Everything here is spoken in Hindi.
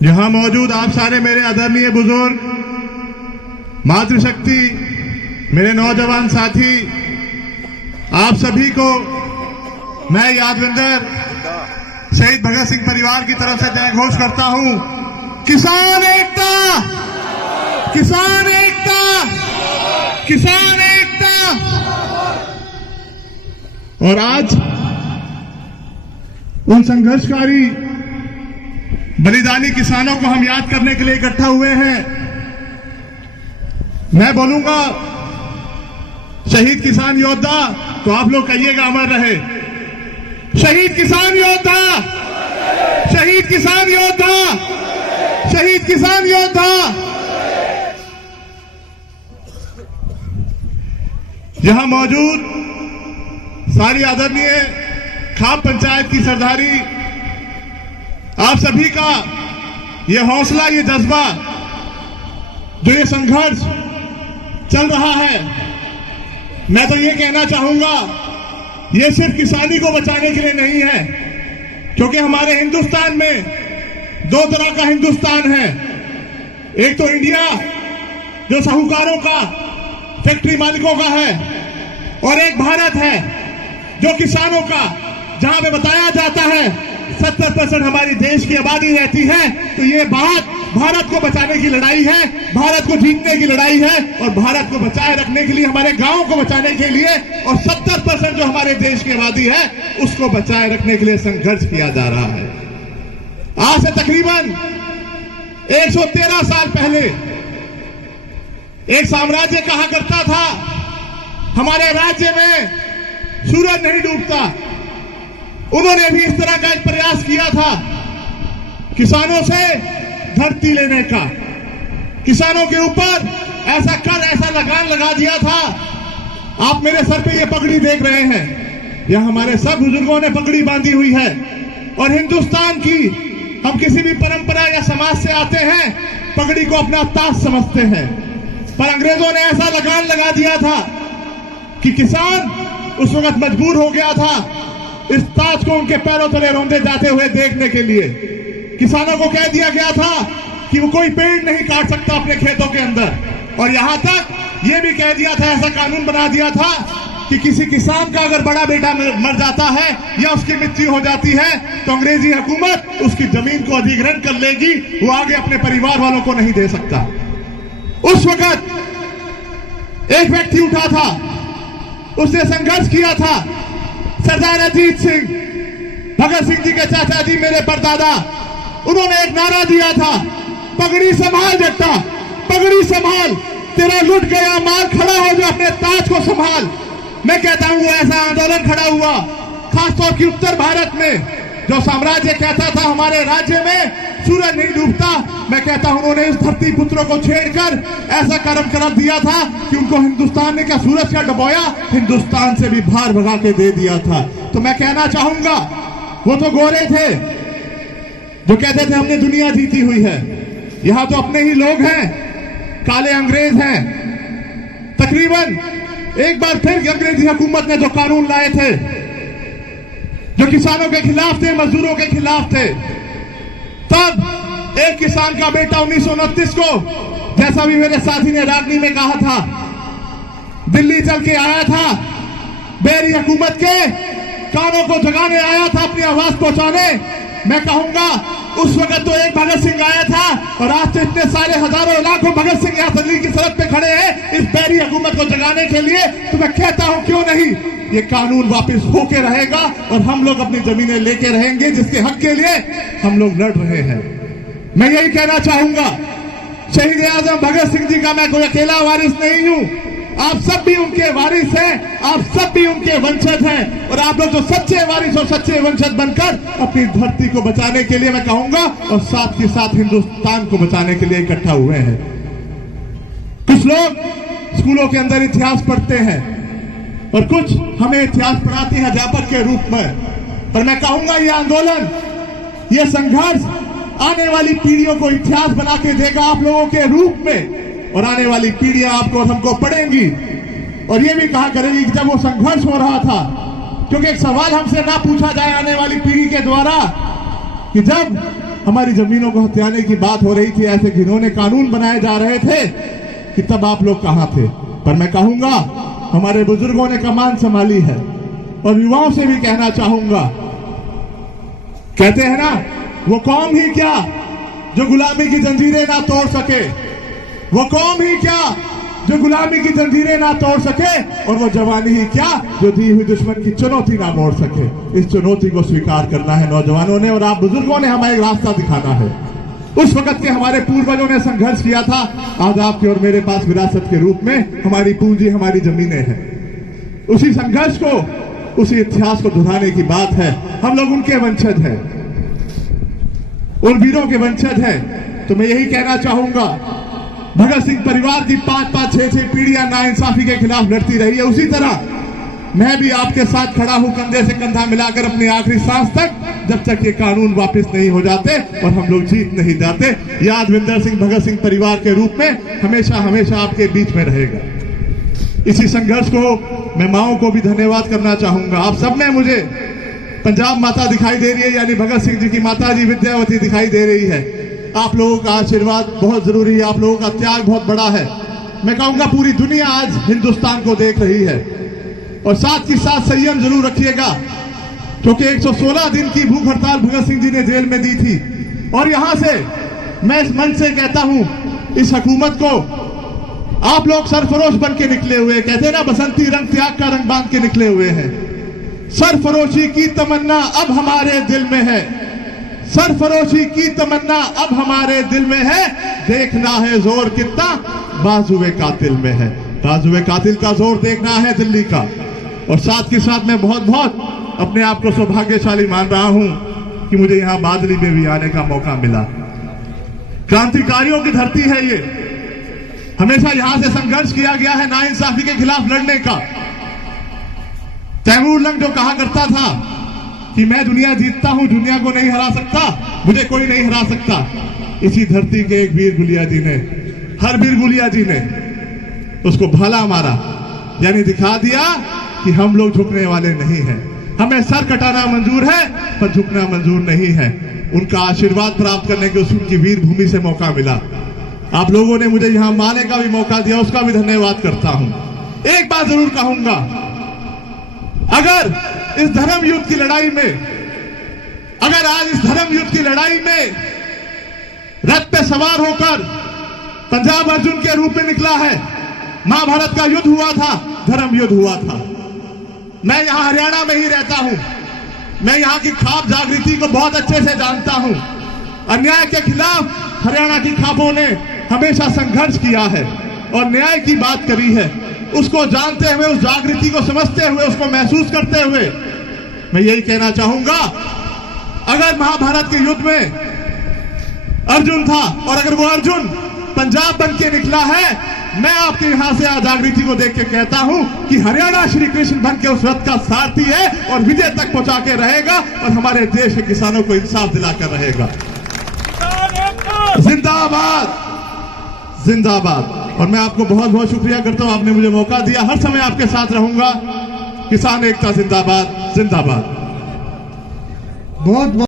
यहां मौजूद आप सारे मेरे आदरणीय बुजुर्ग, मातृशक्ति, मेरे नौजवान साथी, आप सभी को मैं यादविंदर शहीद भगत सिंह परिवार की तरफ से जय घोष करता हूं। किसान एकता, किसान एकता, किसान एकता। और आज उन संघर्षकारी बलिदानी किसानों को हम याद करने के लिए इकट्ठा हुए हैं। मैं बोलूंगा शहीद किसान योद्धा, तो आप लोग कहिएगा अमर रहे। शहीद किसान योद्धा, शहीद किसान योद्धा, शहीद किसान योद्धा। यहां मौजूद सारी आदरणीय खाप पंचायत की सरदारी, आप सभी का ये हौसला, ये जज्बा, जो ये संघर्ष चल रहा है, मैं तो ये कहना चाहूंगा ये सिर्फ किसानी को बचाने के लिए नहीं है, क्योंकि हमारे हिंदुस्तान में दो तरह का हिंदुस्तान है। एक तो इंडिया जो साहूकारों का, फैक्ट्री मालिकों का है, और एक भारत है जो किसानों का, जहां पे बताया जाता है 70% हमारी देश की आबादी रहती है। तो ये बात भारत को बचाने की लड़ाई है, भारत को जीतने की लड़ाई है, और भारत को बचाए रखने के लिए, हमारे गांवों को बचाने के लिए, और 70% जो हमारे देश की आबादी है उसको बचाए रखने के लिए संघर्ष किया जा रहा है। आज से तकरीबन 113 साल पहले एक साम्राज्य कहा करता था, हमारे राज्य में सूरज नहीं डूबता। उन्होंने भी इस तरह का एक प्रयास किया था, किसानों से धरती लेने का, किसानों के ऊपर ऐसा कर, ऐसा लगान लगा दिया था। आप मेरे सर पे ये पगड़ी देख रहे हैं, यह हमारे सब बुजुर्गों ने पगड़ी बांधी हुई है। और हिंदुस्तान की, हम किसी भी परंपरा या समाज से आते हैं, पगड़ी को अपना ताज समझते हैं, पर अंग्रेजों ने ऐसा लगान लगा दिया था कि किसान उस वक्त मजबूर हो गया था इस ताज को उनके पैरों तले रौंदे जाते हुए देखने के लिए। किसानों को कह दिया गया था कि वो कोई पेड़ नहीं काट सकता अपने खेतों के अंदर, और यहां तक ये भी कह दिया था, ऐसा कानून बना दिया था कि किसी किसान का अगर बड़ा बेटा मर जाता है या उसकी मृत्यु हो जाती है तो अंग्रेजी हुकूमत उसकी जमीन को अधिग्रहण कर लेगी, वो आगे अपने परिवार वालों को नहीं दे सकता। उस वक्त एक व्यक्ति उठा था, उसने संघर्ष किया था, सरदार अजीत सिंह, भगत सिंह जी के चाचा जी, मेरे परदादा। उन्होंने एक नारा दिया था, पगड़ी संभाल बेटा, पगड़ी संभाल, तेरा लुट गया माल, खड़ा हो जा, अपने ताज को संभाल। मैं कहता हूं वो ऐसा आंदोलन खड़ा हुआ खासतौर की उत्तर भारत में, जो साम्राज्य कहता था हमारे राज्य में सूरज नहीं डूबता। मैं कहता हूं उन्होंने इस धरती पुत्रों को छेड़कर ऐसा कर्म कर दिया था कि उनको हिंदुस्तान ने क्या सूरज का डबोया, हिंदुस्तान से भी बाहर भगा के दे दिया था। तो मैं कहना चाहूंगा वो तो गोरे थे जो कहते थे हमने दुनिया जीती हुई है, यहां तो अपने ही लोग हैं, काले अंग्रेज हैं। तकरीबन एक बार फिर अंग्रेजी हुकूमत ने जो कानून लाए थे, जो किसानों के खिलाफ थे, मजदूरों के खिलाफ थे, तब एक किसान का बेटा 1929 को, जैसा भी मेरे साथी ने रागनी में कहा था, दिल्ली चल के आया था, बेरी हुकूमत के कानों को जगाने आया था, अपनी आवाज पहुंचाने। मैं कहूंगा उस वक्त तो एक भगत सिंह आया था, और आज तो इतने सारे हजारों लाखों भगत सिंह यहाँ दिल्ली की सड़क पे खड़े हैं इस बैरी हुकूमत को जगाने के लिए। तो मैं कहता हूं क्यों नहीं, ये कानून वापस होके रहेगा और हम लोग अपनी जमीनें लेके रहेंगे, जिसके हक के लिए हम लोग लड़ रहे हैं। मैं यही कहना चाहूंगा, शहीद आजम भगत सिंह जी का मैं कोई अकेला वारिस नहीं हूं, आप सब भी उनके वारिस हैं, आप सब भी उनके वंशज हैं, और आप लोग जो सच्चे वारिस और सच्चे वंशज बनकर अपनी धरती को बचाने के लिए, मैं कहूंगा, और साथ के साथ हिंदुस्तान को बचाने के लिए इकट्ठा हुए हैं। कुछ लोग स्कूलों के अंदर इतिहास पढ़ते हैं और कुछ हमें इतिहास पढ़ाते हैं अध्यापक के रूप में, पर मैं कहूंगा ये आंदोलन, ये संघर्ष आने वाली पीढ़ियों को इतिहास बना के देगा आप लोगों के रूप में, और आने वाली पीढ़ियां आपको हमको पढ़ेंगी और ये भी कहा करेगी कि जब वो संघर्ष हो रहा था क्योंकि एक सवाल हमसे ना पूछा जाए आने वाली पीढ़ी के द्वारा कि जब हमारी जमीनों को हथियाने की बात हो रही थी, ऐसे घिनौने कानून बनाए जा रहे थे, कि तब आप लोग कहां थे। पर मैं कहूंगा हमारे बुजुर्गों ने कमान संभाली है और युवाओं से भी कहना चाहूंगा, कहते हैं ना, वो कौम ही क्या जो गुलामी की जंजीरें ना तोड़ सके, वो कौम ही क्या जो गुलामी की जंजीरें ना तोड़ सके, और वो जवानी ही क्या जो दी हुई दुश्मन की चुनौती ना मोड़ सके। इस चुनौती को स्वीकार करना है नौजवानों ने, और आप बुजुर्गों ने हमें एक रास्ता दिखाना है। उस वक्त के हमारे पूर्वजों ने संघर्ष किया था, आज आपके और मेरे पास विरासत के रूप में हमारी पूंजी, हमारी जमीनें हैं। उसी संघर्ष को, उसी इतिहास को दोहराने की बात है। हम लोग उनके वंशज हैं, उन वीरों के वंशज हैं। तो मैं यही कहना चाहूंगा, भगत सिंह परिवार की 5-5, 6-6 पीढ़ियां नाइंसाफी के खिलाफ लड़ती रही है, उसी तरह मैं भी आपके साथ खड़ा हूं, कंधे से कंधा मिलाकर अपनी आखिरी सांस तक, जब तक ये कानून वापस नहीं हो जाते और हम लोग जीत नहीं जाते। यादविंदर सिंह भगत सिंह परिवार के रूप में हमेशा हमेशा आपके बीच में रहेगा। इसी संघर्ष को मैं माओं को भी धन्यवाद करना चाहूंगा। आप सब में मुझे पंजाब माता दिखाई दे रही है, यानी भगत सिंह जी की माता जी विद्यावती दिखाई दे रही है। आप लोगों का आशीर्वाद बहुत जरूरी है, आप लोगों का त्याग बहुत बड़ा है। मैं कहूंगा पूरी दुनिया आज हिंदुस्तान को देख रही है, और साथ ही साथ संयम जरूर रखिएगा, क्योंकि 116 दिन की भूख हड़ताल भगत सिंह जी ने जेल में दी थी। और यहां से मैं इस मंच से कहता हूं, इस हुकूमत को, आप लोग सरफरोश बन के निकले हुए, कहते हैं ना, बसंती रंग त्याग का रंग बांध के निकले हुए हैं। सरफरोशी की तमन्ना अब हमारे दिल में है, सरफरोशी की तमन्ना अब हमारे दिल में है, देखना है जोर कितना बाजुए कातिल में है। बाजुए कातिल का जोर देखना है दिल्ली का। और साथ के साथ मैं बहुत बहुत अपने आप को सौभाग्यशाली मान रहा हूं कि मुझे यहां बादली में भी आने का मौका मिला। क्रांतिकारियों की धरती है ये, हमेशा यहां से संघर्ष किया गया है नाइंसाफी के खिलाफ लड़ने का। तैमूर लंग जो कहा करता था कि मैं दुनिया जीतता हूं, दुनिया को नहीं हरा सकता, मुझे कोई नहीं हरा सकता, इसी धरती के एक वीर गुलिया जी ने, हर वीर गुलिया जी ने उसको भाला मारा, यानी दिखा दिया कि हम लोग झुकने वाले नहीं हैं। हमें सर कटाना मंजूर है पर झुकना मंजूर नहीं है। उनका आशीर्वाद प्राप्त करने के उनकी वीर भूमि से मौका मिला। आप लोगों ने मुझे यहां माने का भी मौका दिया, उसका भी धन्यवाद करता हूं। एक बात जरूर कहूंगा, अगर इस धर्म युद्ध की लड़ाई में, अगर आज इस धर्म युद्ध की लड़ाई में रथ पे सवार होकर पंजाब अर्जुन के रूप में निकला है, महाभारत का युद्ध हुआ था, धर्म युद्ध हुआ था। मैं यहां हरियाणा में ही रहता हूं, मैं यहां की खाप जागृति को बहुत अच्छे से जानता हूं। अन्याय के खिलाफ हरियाणा की खापों ने हमेशा संघर्ष किया है और न्याय की बात करी है। उसको जानते हुए, उस जागृति को समझते हुए, उसको महसूस करते हुए मैं यही कहना चाहूंगा, अगर महाभारत के युद्ध में अर्जुन था और अगर वो अर्जुन पंजाब बन के निकला है, मैं आपके यहां से जागृति को देख के कहता हूं कि हरियाणा श्री कृष्ण बन के उस रथ का सारथी है और विजय तक पहुंचा के रहेगा और हमारे देश के किसानों को इंसाफ दिलाकर रहेगा। जिंदाबाद, जिंदाबाद। और मैं आपको बहुत बहुत शुक्रिया करता हूं, आपने मुझे मौका दिया, हर समय आपके साथ रहूंगा। किसान एकता जिंदाबाद, जिंदाबाद। बहुत